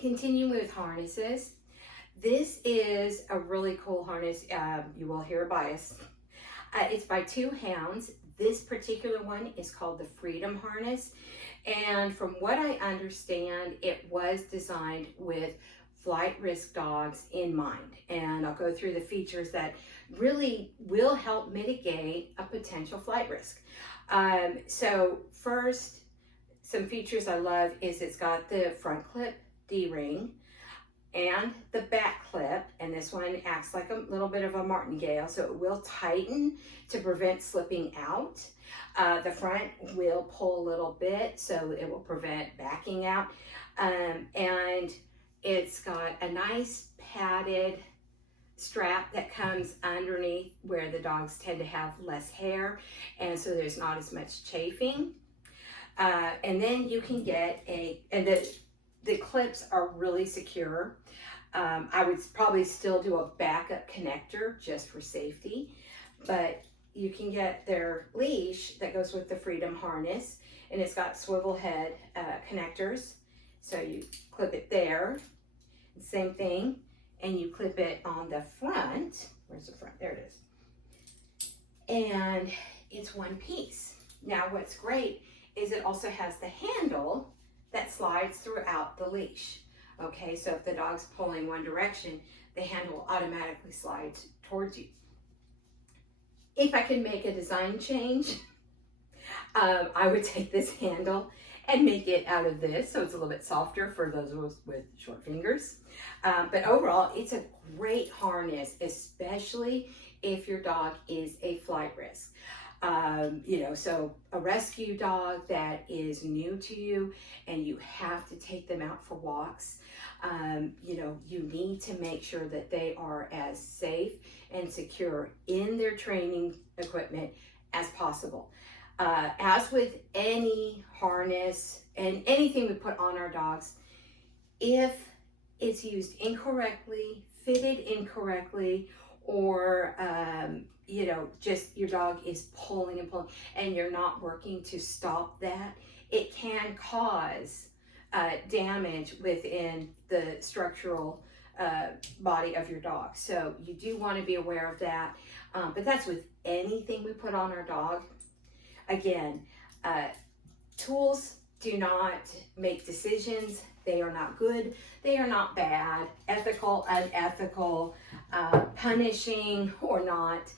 Continuing with harnesses, this is a really cool harness. You will hear a bias. It's by Two Hounds. This particular one is called the Freedom Harness. And from what I understand, it was designed with flight risk dogs in mind. And I'll go through the features that really will help mitigate a potential flight risk. So first, some features I love is it's got the front clip D-ring and the back clip, and this one acts like a little bit of a martingale, so it will tighten to prevent slipping out. The front will pull a little bit, so it will prevent backing out. And it's got a nice padded strap that comes underneath where the dogs tend to have less hair, and so there's not as much chafing. And then you can get the clips are really secure. I would probably still do a backup connector just for safety, but you can get their leash that goes with the Freedom harness, and it's got swivel head connectors. So you clip it there, same thing, and you clip it on the front. Where's the front? There it is. And it's one piece. Now what's great is it also has the handle that slides throughout the leash. Okay, so if the dog's pulling one direction, the handle will automatically slide towards you. If I could make a design change, I would take this handle and make it out of this, so it's a little bit softer for those with short fingers. But overall, it's a great harness, especially if your dog is a flight risk. So a rescue dog that is new to you and you have to take them out for walks, you need to make sure that they are as safe and secure in their training equipment as possible. As with any harness and anything we put on our dogs, if it's used incorrectly, fitted incorrectly, or just your dog is pulling and pulling and you're not working to stop that, it can cause damage within the structural body of your dog. So you do want to be aware of that. But that's with anything we put on our dog. Again, tools do not make decisions. They are not good. They are not bad, ethical, unethical, punishing or not.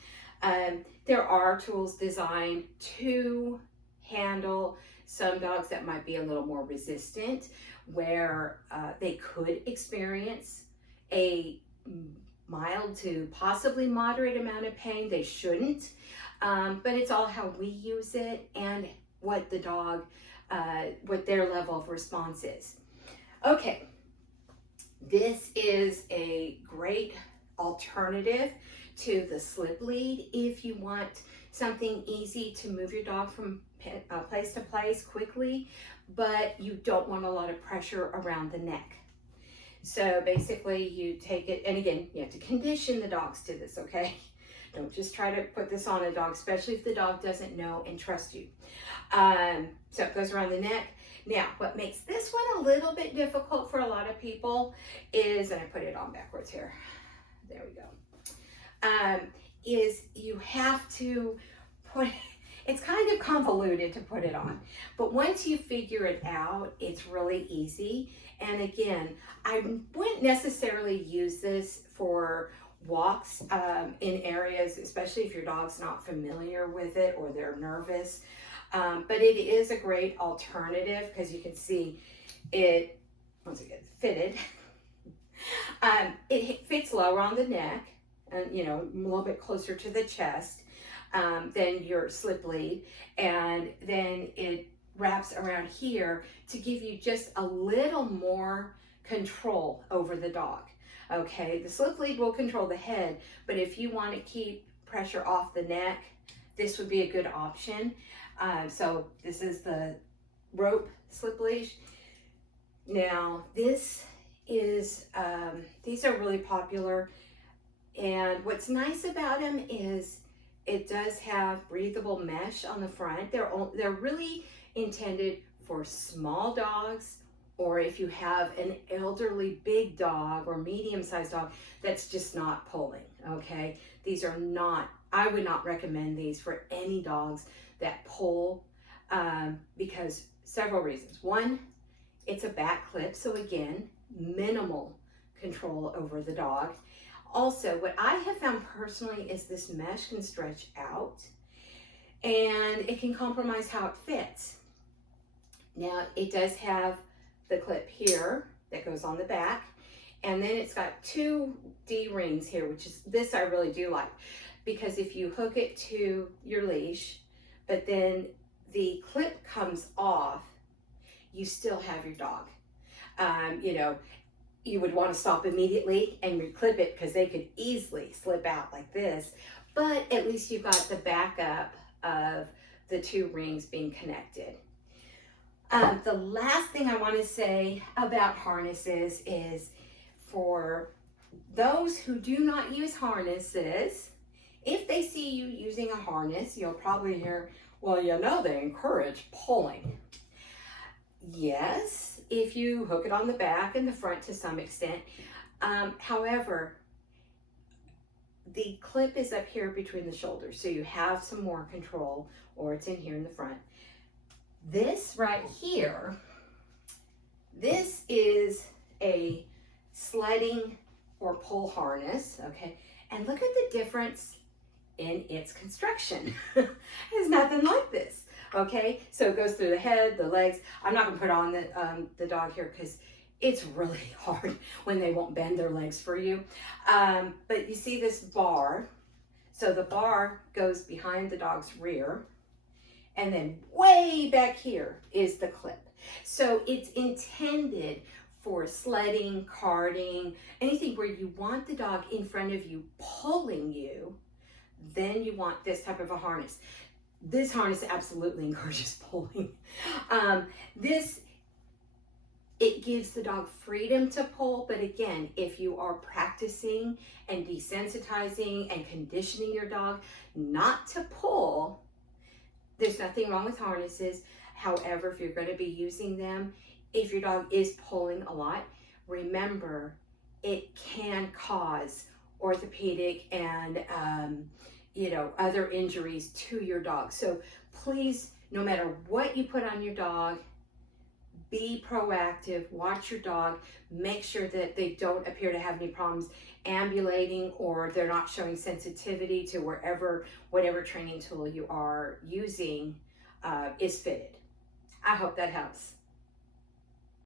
There are tools designed to handle some dogs that might be a little more resistant, where they could experience a mild to possibly moderate amount of pain. They shouldn't, but it's all how we use it and what the dog, what their level of response is. Okay, this is a great alternative to the slip lead if you want something easy to move your dog from place to place quickly, but you don't want a lot of pressure around the neck. So basically you take it, and again, you have to condition the dogs to this, okay? Don't just try to put this on a dog, especially if the dog doesn't know and trust you. So it goes around the neck. Now, what makes this one a little bit difficult for a lot of people is, and I put it on backwards here, there we go, is you have to put, it's kind of convoluted to put it on, but once you figure it out, it's really easy. And again, I wouldn't necessarily use this for walks in areas, especially if your dog's not familiar with it or they're nervous. But it is a great alternative because you can see it, once it gets fitted, it fits lower on the neck and, a little bit closer to the chest than your slip lead. And then it wraps around here to give you just a little more control over the dog. Okay, the slip lead will control the head, but if you want to keep pressure off the neck, this would be a good option. So this is the rope slip leash. Now this is, these are really popular, and what's nice about them is it does have breathable mesh on the front. They're really intended for small dogs or if you have an elderly big dog or medium-sized dog that's just not pulling, okay? These are not, I would not recommend these for any dogs that pull because several reasons. One, it's a back clip, so again, minimal control over the dog. Also, what I have found personally is this mesh can stretch out and it can compromise how it fits. Now, it does have the clip here that goes on the back, and then it's got two D-rings here, which is, this I really do like, because if you hook it to your leash, but then the clip comes off, you still have your dog. You know, you would want to stop immediately and reclip it because they could easily slip out like this, but at least you've got the backup of the two rings being connected. The last thing I want to say about harnesses is for those who do not use harnesses, if they see you using a harness, you'll probably hear, well, you know, they encourage pulling. Yes, if you hook it on the back and the front to some extent. However, the clip is up here between the shoulders, so you have some more control, or it's in here in the front. This right here, this is a sledding or pull harness, okay? And look at the difference in its construction. There's nothing like this, okay? So it goes through the head, the legs. I'm not gonna put on the dog here because it's really hard when they won't bend their legs for you. But you see this bar. So the bar goes behind the dog's rear, and then way back here is the clip. So it's intended for sledding, carting, anything where you want the dog in front of you pulling you, then you want this type of a harness. This harness absolutely encourages pulling. It gives the dog freedom to pull, but again, if you are practicing and desensitizing and conditioning your dog not to pull, there's nothing wrong with harnesses. However, if you're going to be using them, if your dog is pulling a lot, remember it can cause orthopedic and you know, other injuries to your dog. So please, no matter what you put on your dog, be proactive, watch your dog, make sure that they don't appear to have any problems ambulating, or they're not showing sensitivity to whatever training tool you are using is fitted. I hope that helps.